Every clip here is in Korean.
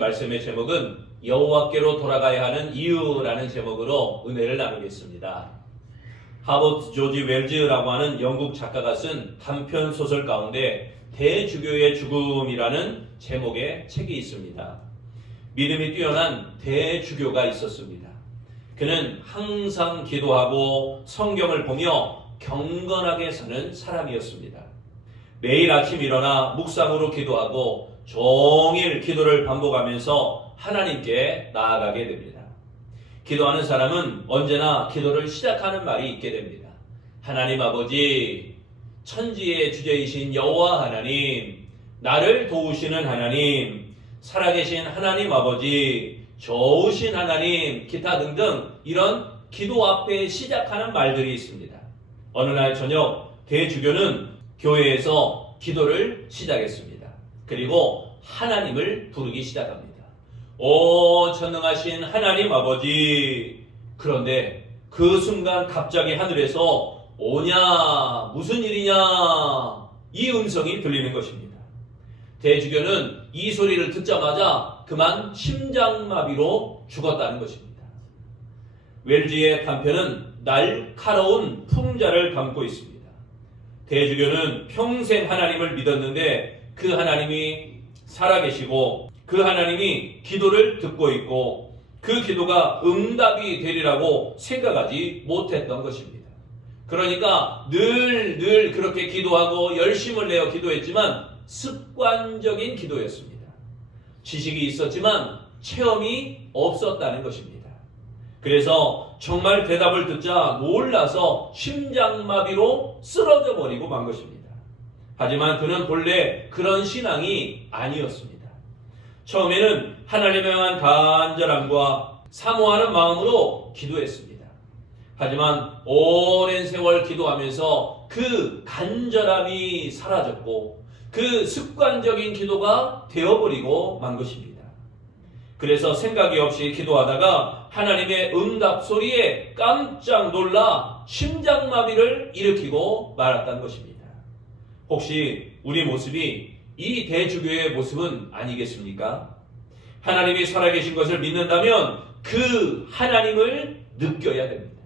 말씀의 제목은 여호와께로 돌아가야 하는 이유라는 제목으로 은혜를 나누겠습니다. 하버트 조지 웰즈라고 하는 영국 작가가 쓴 단편 소설 가운데 대주교의 죽음이라는 제목의 책이 있습니다. 믿음이 뛰어난 대주교가 있었습니다. 그는 항상 기도하고 성경을 보며 경건하게 사는 사람이었습니다. 매일 아침 일어나 묵상으로 기도하고 종일 기도를 반복하면서 하나님께 나아가게 됩니다. 기도하는 사람은 언제나 기도를 시작하는 말이 있게 됩니다. 하나님 아버지, 천지의 주제이신 여호와 하나님, 나를 도우시는 하나님, 살아계신 하나님 아버지, 좋으신 하나님, 기타 등등 이런 기도 앞에 시작하는 말들이 있습니다. 어느 날 저녁 대주교는 교회에서 기도를 시작했습니다. 그리고 하나님을 부르기 시작합니다. 오 전능하신 하나님 아버지. 그런데 그 순간 갑자기 하늘에서 오냐 무슨 일이냐 이 음성이 들리는 것입니다. 대주교는 이 소리를 듣자마자 그만 심장마비로 죽었다는 것입니다. 웰즈의 단편은 날카로운 풍자를 담고 있습니다. 대주교는 평생 하나님을 믿었는데 그 하나님이 살아계시고 그 하나님이 기도를 듣고 있고 그 기도가 응답이 되리라고 생각하지 못했던 것입니다. 그러니까 늘 그렇게 기도하고 열심을 내어 기도했지만 습관적인 기도였습니다. 지식이 있었지만 체험이 없었다는 것입니다. 그래서 정말 대답을 듣자 놀라서 심장마비로 쓰러져 버리고 만 것입니다. 하지만 그는 본래 그런 신앙이 아니었습니다. 처음에는 하나님에 향한 간절함과 사모하는 마음으로 기도했습니다. 하지만 오랜 세월 기도하면서 그 간절함이 사라졌고 그 습관적인 기도가 되어버리고 만 것입니다. 그래서 생각이 없이 기도하다가 하나님의 응답 소리에 깜짝 놀라 심장마비를 일으키고 말았다는 것입니다. 혹시 우리 모습이 이 대주교의 모습은 아니겠습니까? 하나님이 살아계신 것을 믿는다면 그 하나님을 느껴야 됩니다.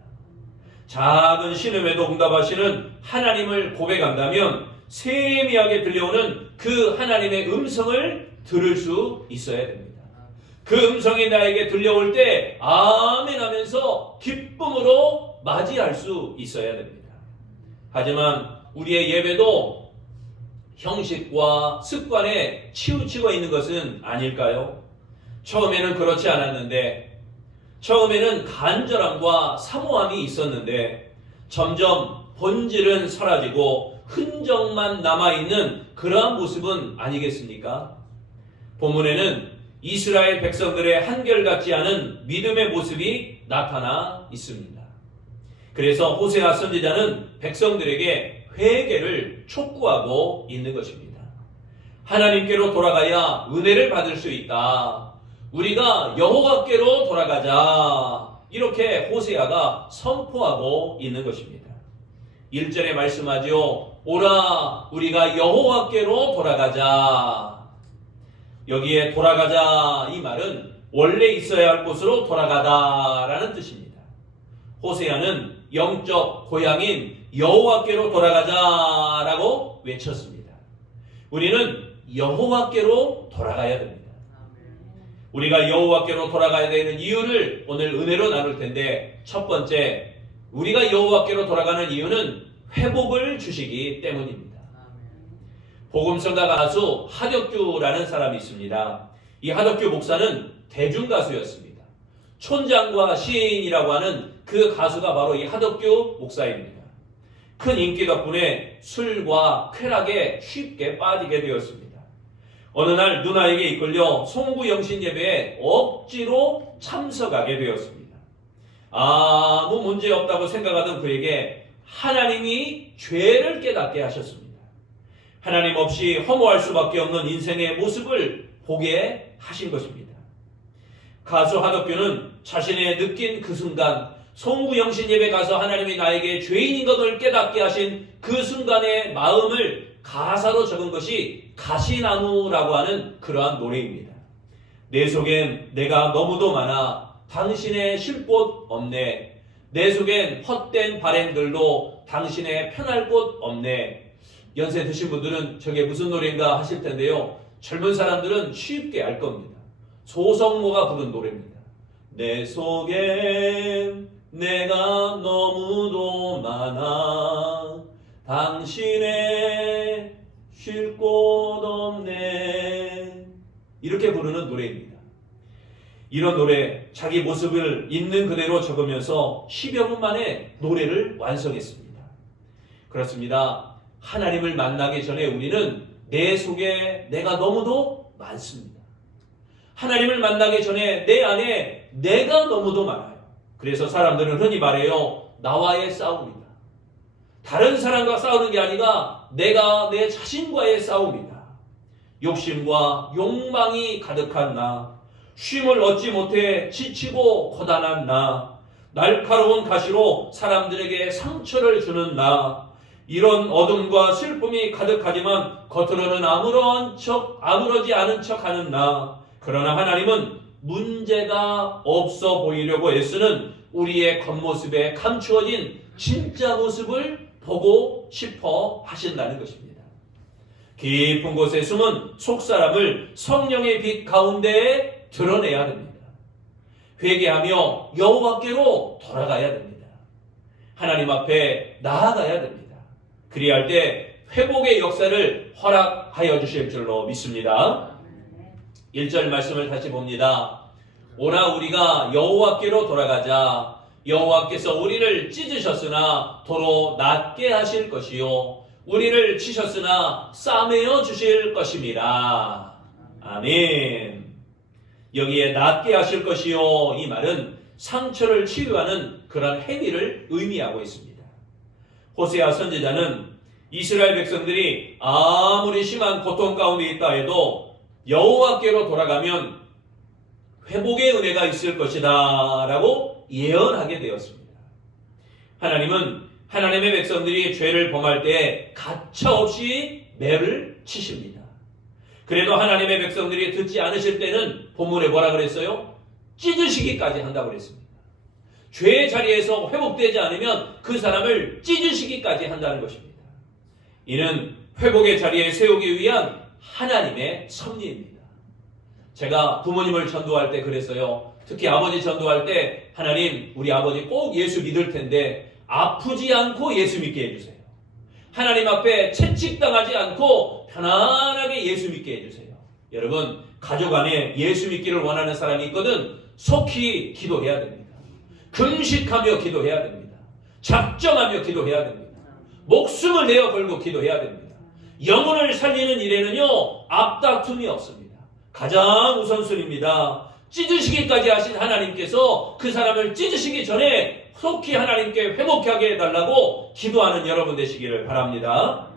작은 신음에도 응답하시는 하나님을 고백한다면 세미하게 들려오는 그 하나님의 음성을 들을 수 있어야 됩니다. 그 음성이 나에게 들려올 때 아멘 하면서 기쁨으로 맞이할 수 있어야 됩니다. 하지만 우리의 예배도 형식과 습관에 치우치고 있는 것은 아닐까요? 처음에는 그렇지 않았는데, 처음에는 간절함과 사모함이 있었는데 점점 본질은 사라지고 흔적만 남아있는 그러한 모습은 아니겠습니까? 본문에는 이스라엘 백성들의 한결같지 않은 믿음의 모습이 나타나 있습니다. 그래서 호세아 선지자는 백성들에게 회개를 촉구하고 있는 것입니다. 하나님께로 돌아가야 은혜를 받을 수 있다. 우리가 여호와께로 돌아가자. 이렇게 호세아가 선포하고 있는 것입니다. 1절에 말씀하죠. 오라 우리가 여호와께로 돌아가자. 여기에 돌아가자 이 말은 원래 있어야 할 곳으로 돌아가다라는 뜻입니다. 호세아는 영적 고향인 여호와께로 돌아가자라고 외쳤습니다. 우리는 여호와께로 돌아가야 됩니다. 우리가 여호와께로 돌아가야 되는 이유를 오늘 은혜로 나눌 텐데, 첫 번째, 우리가 여호와께로 돌아가는 이유는 회복을 주시기 때문입니다. 복음성가 가수 하덕규라는 사람이 있습니다. 이 하덕규 목사는 대중가수였습니다. 촌장과 시인이라고 하는 그 가수가 바로 이 하덕규 목사입니다. 큰 인기 덕분에 술과 쾌락에 쉽게 빠지게 되었습니다. 어느 날 누나에게 이끌려 송구영신 예배에 억지로 참석하게 되었습니다. 아무 문제 없다고 생각하던 그에게 하나님이 죄를 깨닫게 하셨습니다. 하나님 없이 허무할 수밖에 없는 인생의 모습을 보게 하신 것입니다. 가수 하덕규는 자신의 느낀 그 순간 송구영신 예배 가서 하나님이 나에게 죄인인 것을 깨닫게 하신 그 순간의 마음을 가사로 적은 것이 가시나무라고 하는 그러한 노래입니다. 내 속엔 내가 너무도 많아 당신의 쉴 곳 없네. 내 속엔 헛된 바램들로 당신의 편할 곳 없네. 연세 드신 분들은 저게 무슨 노래인가 하실 텐데요. 젊은 사람들은 쉽게 알 겁니다. 조성모가 부른 노래입니다. 내 속엔 내가 너무도 많아 당신의 쉴 곳 없네. 이렇게 부르는 노래입니다. 이런 노래 자기 모습을 있는 그대로 적으면서 10여 분 만에 노래를 완성했습니다. 그렇습니다. 하나님을 만나기 전에 우리는 내 속에 내가 너무도 많습니다. 하나님을 만나기 전에 내 안에 내가 너무도 많아요. 그래서 사람들은 흔히 말해요. 나와의 싸움이다. 다른 사람과 싸우는 게 아니라 내가 내 자신과의 싸움이다. 욕심과 욕망이 가득한 나, 쉼을 얻지 못해 지치고 고단한 나, 날카로운 가시로 사람들에게 상처를 주는 나, 이런 어둠과 슬픔이 가득하지만 겉으로는 아무러지 않은 척하는 나. 그러나 하나님은 문제가 없어 보이려고 애쓰는 우리의 겉모습에 감추어진 진짜 모습을 보고 싶어 하신다는 것입니다. 깊은 곳에 숨은 속사람을 성령의 빛 가운데에 드러내야 됩니다. 회개하며 여호와께로 돌아가야 됩니다. 하나님 앞에 나아가야 됩니다. 그리할 때 회복의 역사를 허락하여 주실 줄로 믿습니다. 1절 말씀을 다시 봅니다. 오나 우리가 여호와께로 돌아가자. 여호와께서 우리를 찢으셨으나 도로 낫게 하실 것이요 우리를 치셨으나 싸매어 주실 것임이라. 아멘. 여기에 낫게 하실 것이요, 이 말은 상처를 치유하는 그런 행위를 의미하고 있습니다. 호세아 선지자는 이스라엘 백성들이 아무리 심한 고통 가운데 있다 해도 여호와께로 돌아가면 회복의 은혜가 있을 것이다 라고 예언하게 되었습니다. 하나님은 하나님의 백성들이 죄를 범할 때 가차없이 매를 치십니다. 그래도 하나님의 백성들이 듣지 않으실 때는 본문에 뭐라 그랬어요? 찢으시기까지 한다고 그랬습니다. 죄의 자리에서 회복되지 않으면 그 사람을 찢으시기까지 한다는 것입니다. 이는 회복의 자리에 세우기 위한 하나님의 섭리입니다. 제가 부모님을 전도할 때 그랬어요. 특히 아버지 전도할 때 하나님 우리 아버지 꼭 예수 믿을 텐데 아프지 않고 예수 믿게 해주세요. 하나님 앞에 채찍당하지 않고 편안하게 예수 믿게 해주세요. 여러분 가족 안에 예수 믿기를 원하는 사람이 있거든 속히 기도해야 됩니다. 금식하며 기도해야 됩니다. 작정하며 기도해야 됩니다. 목숨을 내어 걸고 기도해야 됩니다. 영혼을 살리는 일에는요 앞다툼이 없습니다. 가장 우선순위입니다. 찢으시기까지 하신 하나님께서 그 사람을 찢으시기 전에 속히 하나님께 회복하게 해달라고 기도하는 여러분 되시기를 바랍니다.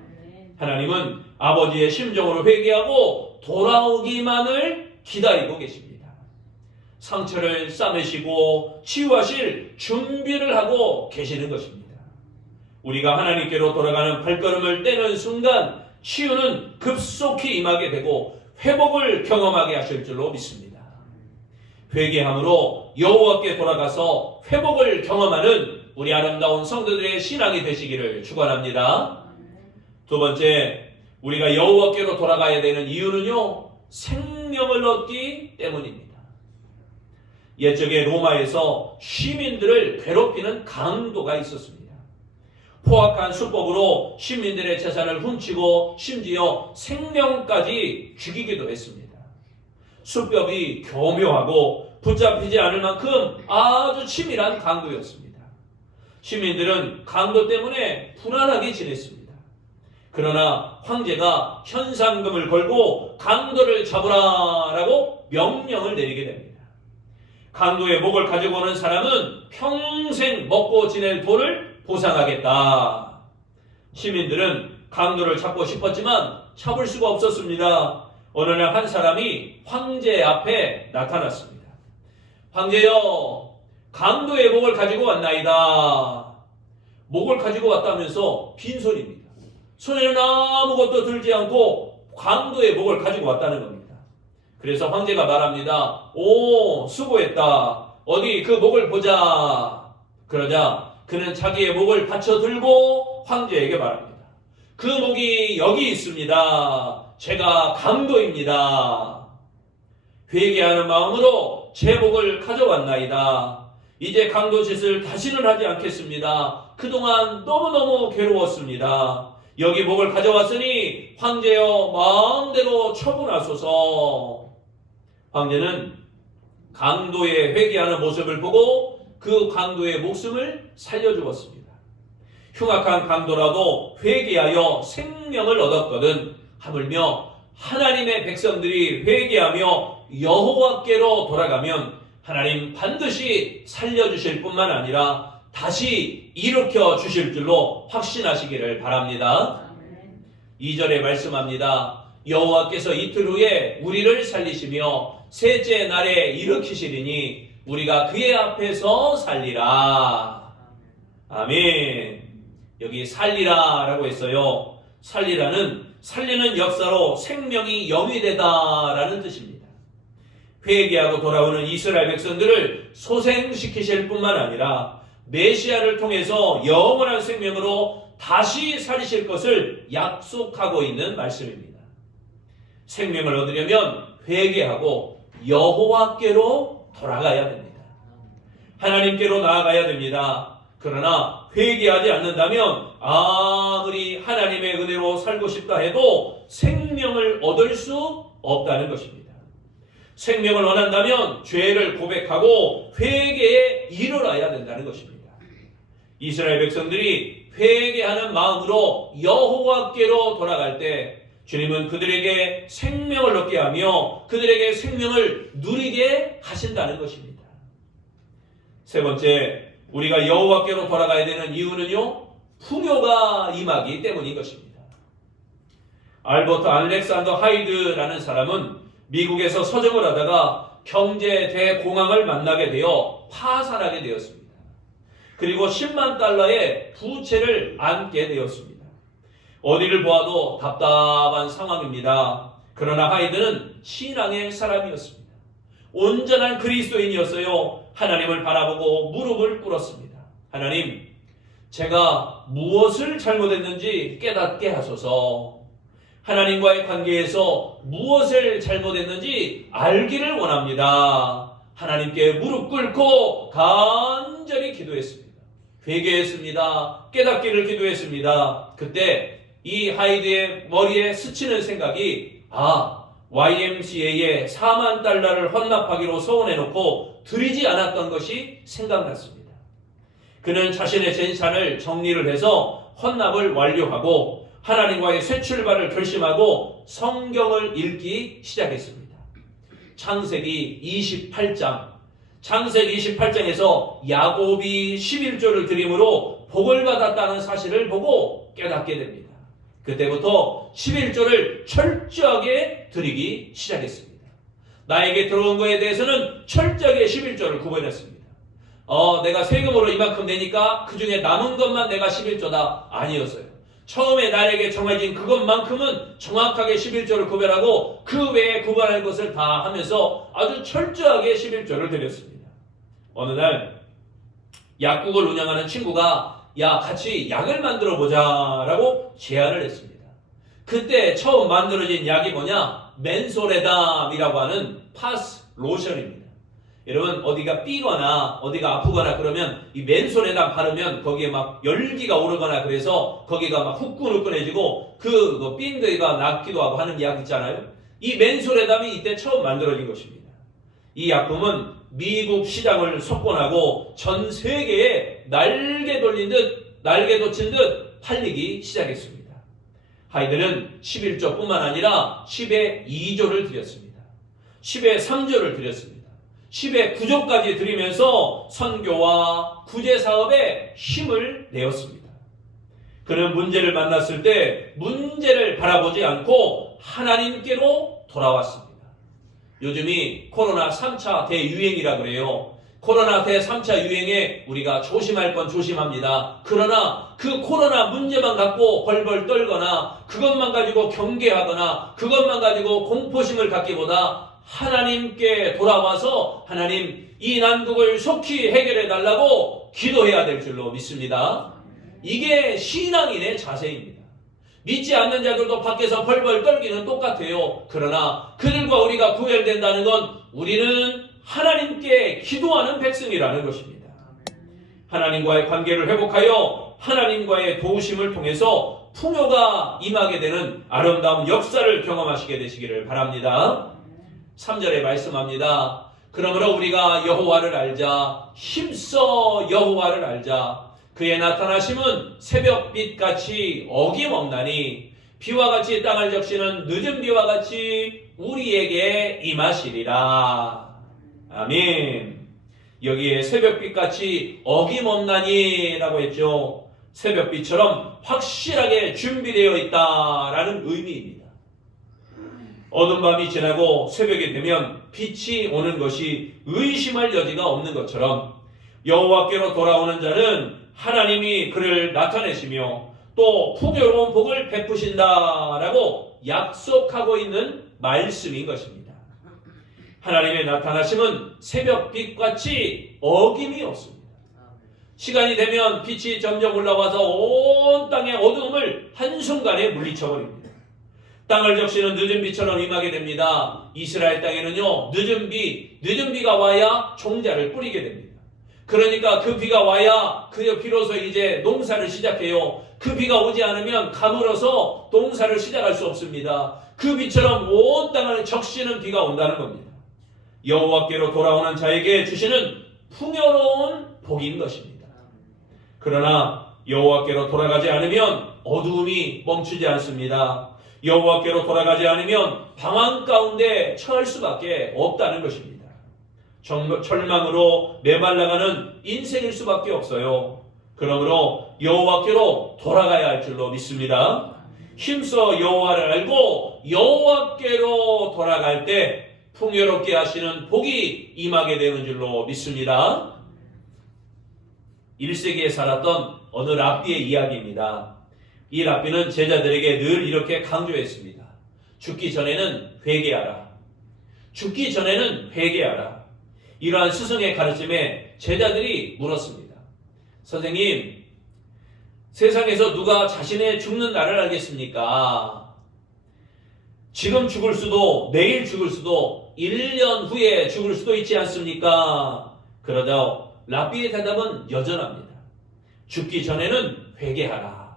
하나님은 아버지의 심정으로 회개하고 돌아오기만을 기다리고 계십니다. 상처를 싸매시고 치유하실 준비를 하고 계시는 것입니다. 우리가 하나님께로 돌아가는 발걸음을 떼는 순간 치유는 급속히 임하게 되고 회복을 경험하게 하실 줄로 믿습니다. 회개함으로 여호와께 돌아가서 회복을 경험하는 우리 아름다운 성도들의 신앙이 되시기를 축원합니다. 두 번째, 우리가 여호와께로 돌아가야 되는 이유는요, 생명을 얻기 때문입니다. 옛적에 로마에서 시민들을 괴롭히는 강도가 있었습니다. 포악한 수법으로 시민들의 재산을 훔치고 심지어 생명까지 죽이기도 했습니다. 수법이 교묘하고 붙잡히지 않을 만큼 아주 치밀한 강도였습니다. 시민들은 강도 때문에 불안하게 지냈습니다. 그러나 황제가 현상금을 걸고 강도를 잡으라라고 명령을 내리게 됩니다. 강도의 목을 가지고 오는 사람은 평생 먹고 지낼 돈을 보상하겠다. 시민들은 강도를 잡고 싶었지만 잡을 수가 없었습니다. 어느 날 한 사람이 황제 앞에 나타났습니다. 황제여, 강도의 목을 가지고 왔나이다. 목을 가지고 왔다면서 빈손입니다. 손에는 아무것도 들지 않고 강도의 목을 가지고 왔다는 겁니다. 그래서 황제가 말합니다. 오, 수고했다. 어디 그 목을 보자. 그러자 그는 자기의 목을 받쳐 들고 황제에게 말합니다. 그 목이 여기 있습니다. 제가 강도입니다. 회개하는 마음으로 제 목을 가져왔나이다. 이제 강도 짓을 다시는 하지 않겠습니다. 그동안 너무너무 괴로웠습니다. 여기 목을 가져왔으니 황제여 마음대로 처분하소서. 황제는 강도의 회개하는 모습을 보고 그 강도의 목숨을 살려주었습니다. 흉악한 강도라도 회개하여 생명을 얻었거든 하물며 하나님의 백성들이 회개하며 여호와께로 돌아가면 하나님 반드시 살려주실 뿐만 아니라 다시 일으켜 주실 줄로 확신하시기를 바랍니다. 2절에 말씀합니다. 여호와께서 이틀 후에 우리를 살리시며 셋째 날에 일으키시리니 우리가 그의 앞에서 살리라. 아멘. 여기 살리라 라고 했어요. 살리는 역사로 생명이 영위되다 라는 뜻입니다. 회개하고 돌아오는 이스라엘 백성들을 소생시키실 뿐만 아니라 메시아를 통해서 영원한 생명으로 다시 살리실 것을 약속하고 있는 말씀입니다. 생명을 얻으려면 회개하고 여호와께로 돌아가야 됩니다. 하나님께로 나아가야 됩니다. 그러나 회개하지 않는다면 아무리 하나님의 은혜로 살고 싶다 해도 생명을 얻을 수 없다는 것입니다. 생명을 원한다면 죄를 고백하고 회개에 이르러야 된다는 것입니다. 이스라엘 백성들이 회개하는 마음으로 여호와께로 돌아갈 때 주님은 그들에게 생명을 얻게 하며 그들에게 생명을 누리게 하신다는 것입니다. 세 번째, 우리가 여호와께로 돌아가야 되는 이유는요, 풍요가 임하기 때문인 것입니다. 알버트 알렉산더 하이드라는 사람은 미국에서 서점을 하다가 경제 대공황을 만나게 되어 파산하게 되었습니다. 그리고 10만 달러의 부채를 안게 되었습니다. 어디를 보아도 답답한 상황입니다. 그러나 하이드는 신앙의 사람이었습니다. 온전한 그리스도인이었어요. 하나님을 바라보고 무릎을 꿇었습니다. 하나님, 제가 무엇을 잘못했는지 깨닫게 하소서. 하나님과의 관계에서 무엇을 잘못했는지 알기를 원합니다. 하나님께 무릎 꿇고 간절히 기도했습니다. 회개했습니다. 깨닫기를 기도했습니다. 그때 이 하이드의 머리에 스치는 생각이 YMCA에 4만 달러를 헌납하기로 서원해놓고 드리지 않았던 것이 생각났습니다. 그는 자신의 재산을 정리를 해서 헌납을 완료하고 하나님과의 새 출발을 결심하고 성경을 읽기 시작했습니다. 창세기 28장에서 야곱이 11조를 드림으로 복을 받았다는 사실을 보고 깨닫게 됩니다. 그때부터 11조를 철저하게 드리기 시작했습니다. 나에게 들어온 거에 대해서는 철저하게 11조를 구분했습니다. 내가 세금으로 이만큼 내니까 그 중에 남은 것만 내가 11조다. 아니었어요. 처음에 나에게 정해진 그것만큼은 정확하게 11조를 구별하고 그 외에 구별할 것을 다 하면서 아주 철저하게 11조를 드렸습니다. 어느 날 약국을 운영하는 친구가 같이 약을 만들어 보자 라고 제안을 했습니다. 그때 처음 만들어진 약이 뭐냐? 맨소레담이라고 하는 파스 로션입니다. 여러분, 어디가 삐거나 어디가 아프거나 그러면 이 맨소레담 바르면 거기에 막 열기가 오르거나 그래서 거기가 막 후끈후끈해지고 그 삥들이가 낫기도 하고 하는 약 있잖아요. 이 맨소레담이 이때 처음 만들어진 것입니다. 이 약품은 미국 시장을 석권하고 전 세계에 날개 돋친 듯 팔리기 시작했습니다. 하이드는 11조뿐만 아니라 10의 2조를 드렸습니다. 10의 3조를 드렸습니다. 10의 9조까지 드리면서 선교와 구제사업에 힘을 내었습니다. 그는 문제를 만났을 때 문제를 바라보지 않고 하나님께로 돌아왔습니다. 요즘이 코로나 3차 대유행이라 그래요. 코로나 대3차 유행에 우리가 조심할 건 조심합니다. 그러나 그 코로나 문제만 갖고 벌벌 떨거나 그것만 가지고 경계하거나 그것만 가지고 공포심을 갖기보다 하나님께 돌아와서 하나님 이 난국을 속히 해결해 달라고 기도해야 될 줄로 믿습니다. 이게 신앙인의 자세입니다. 믿지 않는 자들도 밖에서 벌벌 떨기는 똑같아요. 그러나 그들과 우리가 구별된다는 건 우리는 하나님께 기도하는 백성이라는 것입니다. 하나님과의 관계를 회복하여 하나님과의 도우심을 통해서 풍요가 임하게 되는 아름다운 역사를 경험하시게 되시기를 바랍니다. 3절에 말씀합니다. 그러므로 우리가 여호와를 알자, 힘써 여호와를 알자. 그의 나타나심은 새벽빛같이 어김없나니 비와 같이 땅을 적시는 늦은 비와 같이 우리에게 임하시리라. 아멘. 여기에 새벽빛같이 어김없나니 라고 했죠. 새벽빛처럼 확실하게 준비되어 있다라는 의미입니다. 어두운 밤이 지나고 새벽이 되면 빛이 오는 것이 의심할 여지가 없는 것처럼 여호와께로 돌아오는 자는 하나님이 그를 나타내시며 또 풍요로운 복을 베푸신다라고 약속하고 있는 말씀인 것입니다. 하나님의 나타나심은 새벽빛같이 어김이 없습니다. 시간이 되면 빛이 점점 올라와서 온 땅의 어두움을 한순간에 물리쳐버립니다. 땅을 적시는 늦은 비처럼 임하게 됩니다. 이스라엘 땅에는요, 늦은 비가 와야 종자를 뿌리게 됩니다. 그러니까 그 비가 와야 비로소 이제 농사를 시작해요. 그 비가 오지 않으면 가물어서 농사를 시작할 수 없습니다. 그 비처럼 온 땅을 적시는 비가 온다는 겁니다. 여호와께로 돌아오는 자에게 주시는 풍요로운 복인 것입니다. 그러나 여호와께로 돌아가지 않으면 어두움이 멈추지 않습니다. 여호와께로 돌아가지 않으면 방황 가운데 처할 수밖에 없다는 것입니다. 절망으로 메말라가는 인생일 수밖에 없어요. 그러므로 여호와께로 돌아가야 할 줄로 믿습니다. 힘써 여호와를 알고 여호와께로 돌아갈 때 풍요롭게 하시는 복이 임하게 되는 줄로 믿습니다. 1세기에 살았던 어느 랍비의 이야기입니다. 이 랍비는 제자들에게 늘 이렇게 강조했습니다. 죽기 전에는 회개하라. 죽기 전에는 회개하라. 이러한 스승의 가르침에 제자들이 물었습니다. 선생님, 세상에서 누가 자신의 죽는 날을 알겠습니까? 지금 죽을 수도, 내일 죽을 수도, 1년 후에 죽을 수도 있지 않습니까? 그러자 랍비의 대답은 여전합니다. 죽기 전에는 회개하라.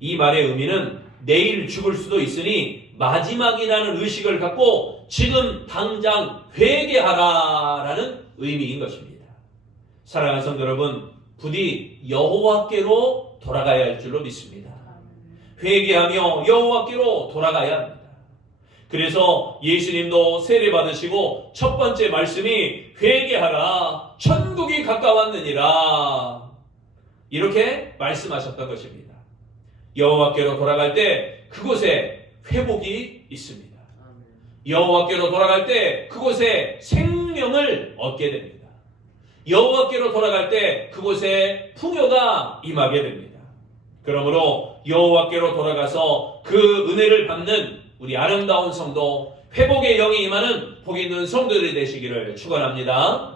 이 말의 의미는 내일 죽을 수도 있으니 마지막이라는 의식을 갖고 지금 당장 회개하라라는 의미인 것입니다. 사랑하는 성도 여러분, 부디 여호와께로 돌아가야 할 줄로 믿습니다. 회개하며 여호와께로 돌아가야 합니다. 그래서 예수님도 세례 받으시고 첫 번째 말씀이 회개하라, 천국이 가까웠느니라, 이렇게 말씀하셨던 것입니다. 여호와께로 돌아갈 때 그곳에 회복이 있습니다. 여호와께로 돌아갈 때 그곳에 생명을 얻게 됩니다. 여호와께로 돌아갈 때 그곳에 풍요가 임하게 됩니다. 그러므로 여호와께로 돌아가서 그 은혜를 받는 우리 아름다운 성도, 회복의 영이 임하는 복 있는 성도들이 되시기를 축원합니다.